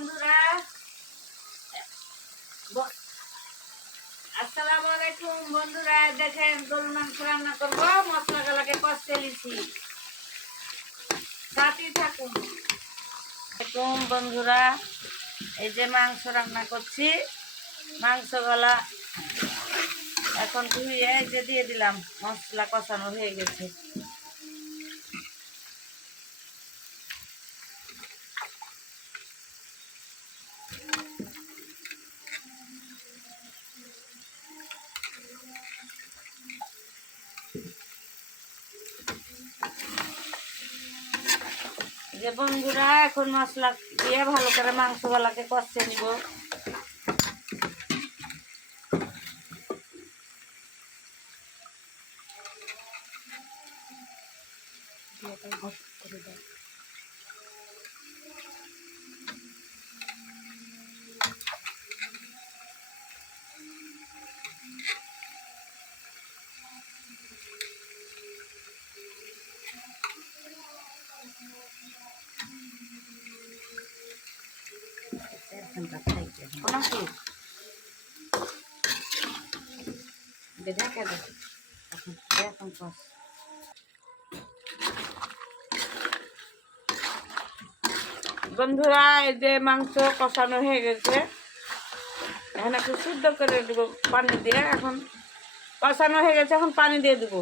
বন্ধুরা, আসসালামু আলাইকুম বন্ধুরা। দেখেন গরুর মাংস রান্না করবো, মশলা গুলাকে কষতে লিছি, সাথে থাকুন। আসসালামু বন্ধুরা, এই যে মাংস রান্না করছি, মাংস গলা এখন ধুয়ে যে দিয়ে দিলাম, মশলা কষানো হয়ে গেছে। যে বন্ধুরা, এখন মশলা দিয়ে ভালো করে মাংস গলাকে কষতে নিব। বন্ধুরা, এই যে মাংস কষানো হয়ে গেছে, এখন একটু সিদ্ধ করে দেবো পানি দিয়ে। এখন কষানো হয়ে গেছে, এখন পানি দিয়ে দেবো।